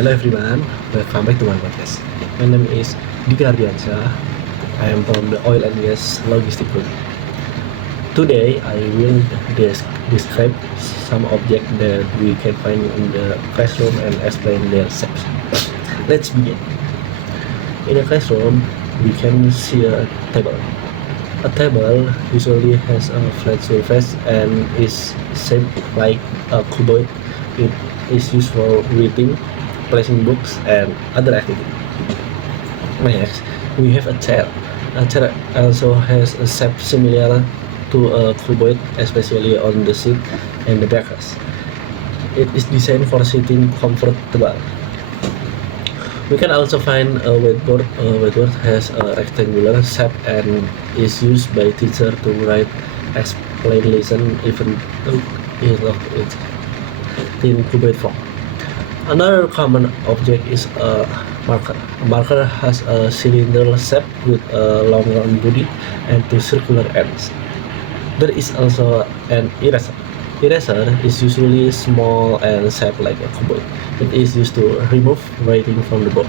Hello everyone, welcome back to my podcast. My name is Diki Ardiansyah. I am from the Oil and Gas Logistics Group. Today I will describe some objects that we can find in the classroom and explain their steps. Let's begin. In a classroom, we can see a table. A table usually has a flat surface and is shaped like a cuboid. It is used for writing, placing books, and other activities. Next, we have a chair. A chair also has a shape similar to a cuboid, especially on the seat and the backrest. It is designed for sitting comfortable. We can also find a whiteboard. A whiteboard has a rectangular shape and is used by teachers to write, explain, lesson, even though it's in cuboid form. Another common object is a marker. A marker has a cylinder shape with a long round body and two circular ends. There is also an eraser. Eraser is usually small and shaped like a cuboid. It is used to remove writing from the board.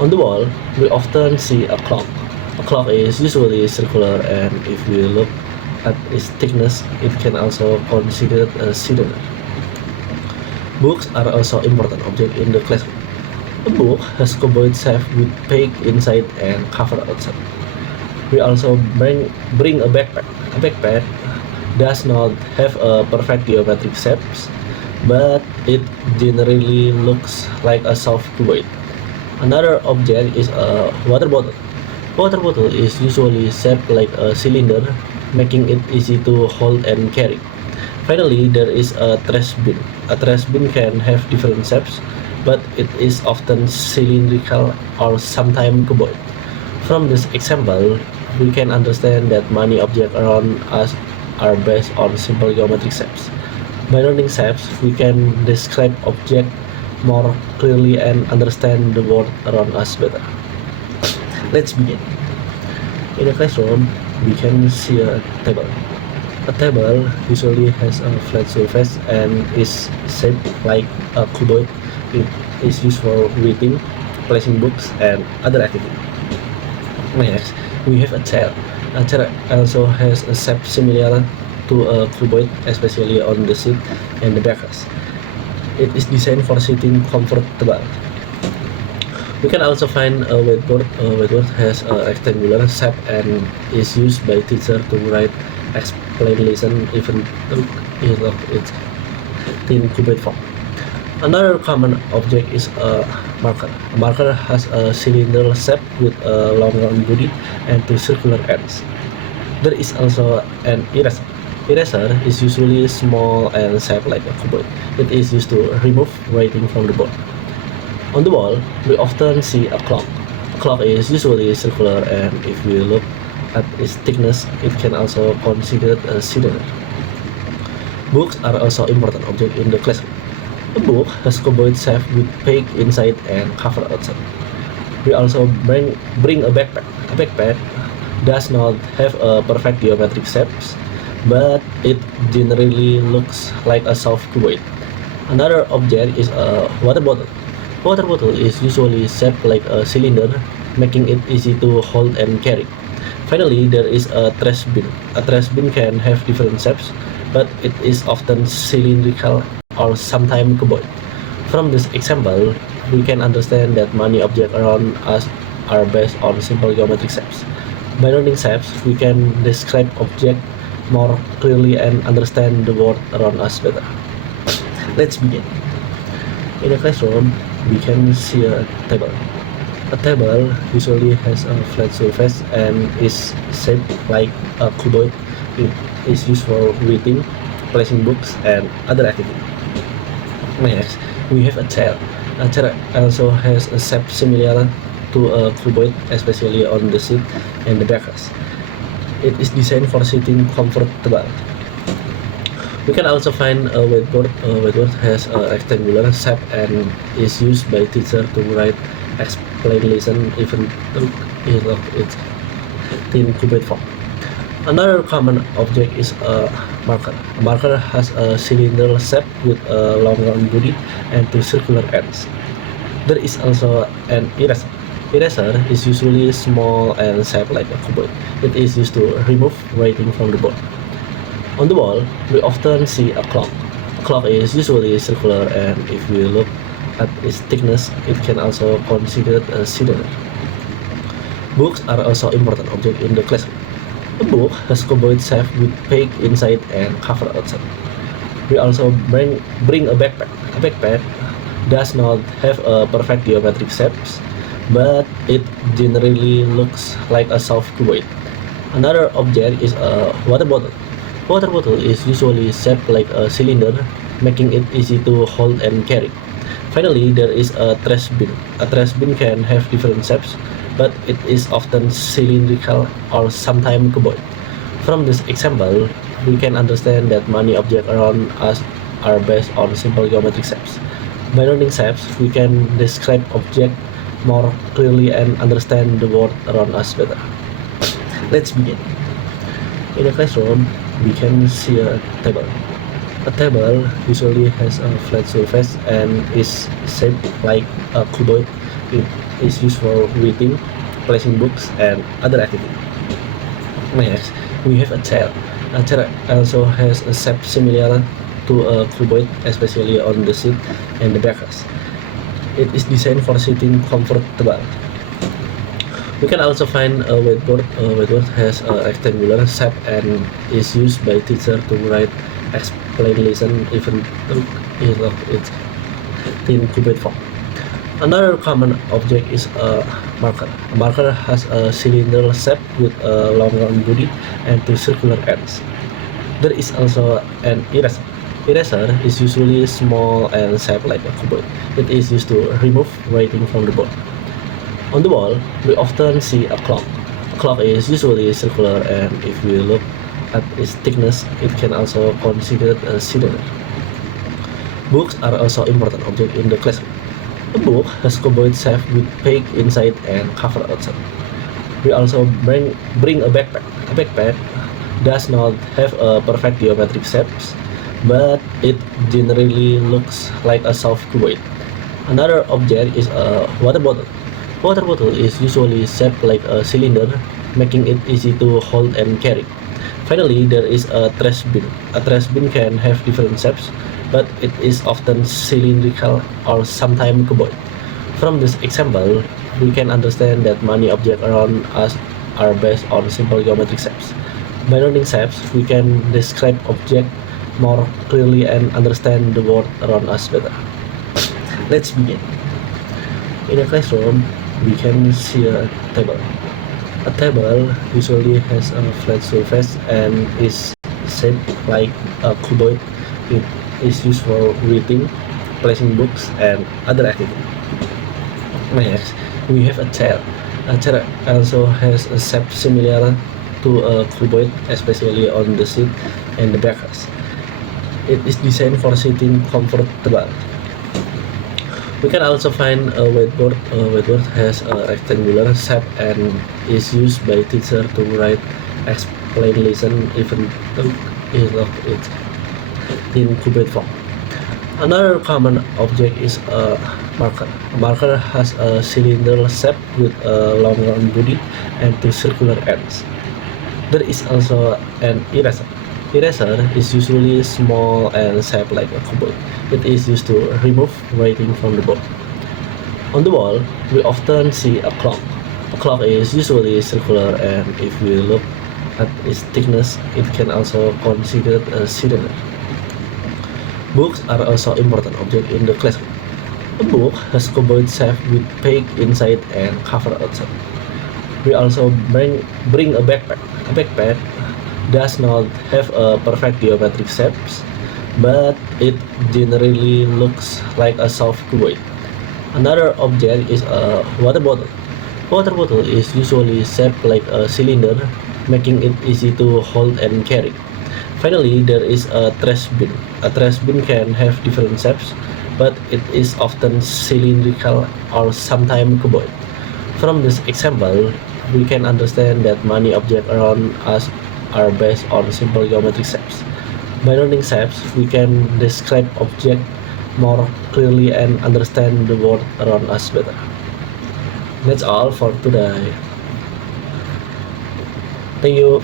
On the wall, we often see a clock. A clock is usually circular, and if we look at its thickness, it can also considered a cylinder. Books are also important object in the classroom. A book has cuboid shape with page inside and cover outside. We also bring a backpack. A backpack does not have a perfect geometric shape, but it generally looks like a soft cuboid. Another object is a water bottle. Water bottle is usually shaped like a cylinder, making it easy to hold and carry. Finally, there is a trash bin. A trash bin can have different shapes, but it is often cylindrical or sometimes cuboid. From this example, we can understand that many objects around us are based on simple geometric shapes. By learning shapes, we can describe objects more clearly and understand the world around us better. Let's begin. In a classroom, we can see a table. A table usually has a flat surface and is shaped like a cuboid. It is used for writing, placing books, and other activities. Next, we have a chair. A chair also has a shape similar to a cuboid, especially on the seat and the backrest. It is designed for sitting comfortable. We can also find a whiteboard. A whiteboard has a rectangular shape and is used by teachers to write, explain, lesson, even though it's in cuboid form. Another common object is a marker. A marker has a cylinder shape with a long round body and two circular ends. There is also an eraser. Eraser is usually small and shaped like a cuboid. It is used to remove writing from the board. On the wall, we often see a clock. A clock is usually circular, and if we look at its thickness, it can also considered a cylinder. Books are also important object in the classroom. A book has cuboid shape with page inside and cover outside. We also bring a backpack. A backpack does not have a perfect geometric shape, but it generally looks like a soft cuboid. Another object is a water bottle. Water bottle is usually shaped like a cylinder, making it easy to hold and carry. Finally, there is a trash bin. A trash bin can have different shapes, but it is often cylindrical or sometimes cuboid. From this example, we can understand that many objects around us are based on simple geometric shapes. By learning shapes, we can describe objects more clearly and understand the world around us better. Let's begin. In a classroom, we can see a table. A table usually has a flat surface and is shaped like a cuboid. It is used for writing, placing books, and other activities. Next, we have a chair. A chair also has a shape similar to a cuboid, especially on the seat and the backrest. It is designed for sitting comfortable. We can also find a whiteboard. A whiteboard has a rectangular shape and is used by teachers to write, explain, lesson, even though it's in cuboid form. Another common object is a marker. A marker has a cylinder shape with a long round body and two circular ends. There is also an eraser. Eraser is usually small and shaped like a cuboid. It is used to remove writing from the board. On the wall, we often see a clock. A clock is usually circular, and if we look at its thickness, it can also considered a cylinder. Books are also important object in the classroom. A book has cuboid shape with page inside and cover outside. We also bring a backpack. A backpack does not have a perfect geometric shape, but it generally looks like a soft cuboid. Another object is a water bottle. Water bottle is usually shaped like a cylinder, making it easy to hold and carry. Finally, there is a trash bin. A trash bin can have different shapes, but it is often cylindrical or sometimes cuboid. From this example, we can understand that many objects around us are based on simple geometric shapes. By learning shapes, we can describe objects more clearly and understand the world around us better. Let's begin. In a classroom, we can see a table. A table usually has a flat surface and is shaped like a cuboid. It is used for reading, placing books, and other activities. Next, we have a chair. A chair also has a shape similar to a cuboid, especially on the seat and the backrest. It is designed for sitting comfortable. We can also find a whiteboard. A whiteboard has a rectangular shape and is used by teachers to write, explain, lesson, even though it's in cuboid form. Another common object is a marker. A marker has a cylinder shape with a long round body and two circular ends. There is also an eraser. Eraser is usually small and shaped like a cuboid. It is used to remove writing from the board. On the wall, we often see a clock. A clock is usually circular, and if we look at its thickness, it can also considered a cylinder. Books are also important object in the classroom. A book has cuboid shape with page inside and cover outside. We also bring a backpack. A backpack does not have a perfect geometric shape, but it generally looks like a soft cuboid. Another object is a water bottle. Water bottle is usually shaped like a cylinder, making it easy to hold and carry. Finally, there is a trash bin. A trash bin can have different shapes, but it is often cylindrical or sometimes cuboid. From this example, we can understand that many objects around us are based on simple geometric shapes. By learning shapes, we can describe objects more clearly and understand the world around us better. Let's begin. In a classroom, we can see a table. A table usually has a flat surface and is shaped like a cuboid. It is used for reading, placing books, and other activities. Next, we have a chair. A chair also has a shape similar to a cuboid, especially on the seat and the backrest. It is designed for sitting comfortable. We can also find a whiteboard. A whiteboard has a rectangular shape and is used by teachers to write, explain, lesson, even though it's in cuboid form. Another common object is a marker. A marker has a cylinder shape with a long round body and two circular ends. There is also an eraser. Eraser is usually small and shaped like a cuboid. It is used to remove writing from the board. On the wall, we often see a clock. A clock is usually circular, and if we look at its thickness, it can also considered a cylinder. Books are also important object in the classroom. A book has cuboid shape with page inside and cover outside. We also bring a backpack. A backpack does not have a perfect geometric shape, but it generally looks like a soft cuboid. Another object is a water bottle. Water bottle is usually shaped like a cylinder, making it easy to hold and carry. Finally, there is a trash bin. A trash bin can have different shapes, but it is often cylindrical or sometimes cuboid. From this example, we can understand that many objects around us are based on simple geometric shapes. By learning shapes, we can describe objects more clearly and understand the world around us better. That's all for today. Thank you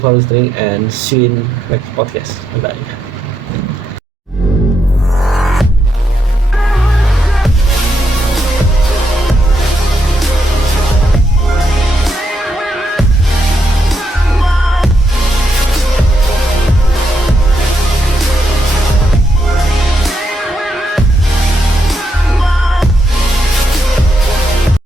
for listening and see you in next podcast. Bye bye.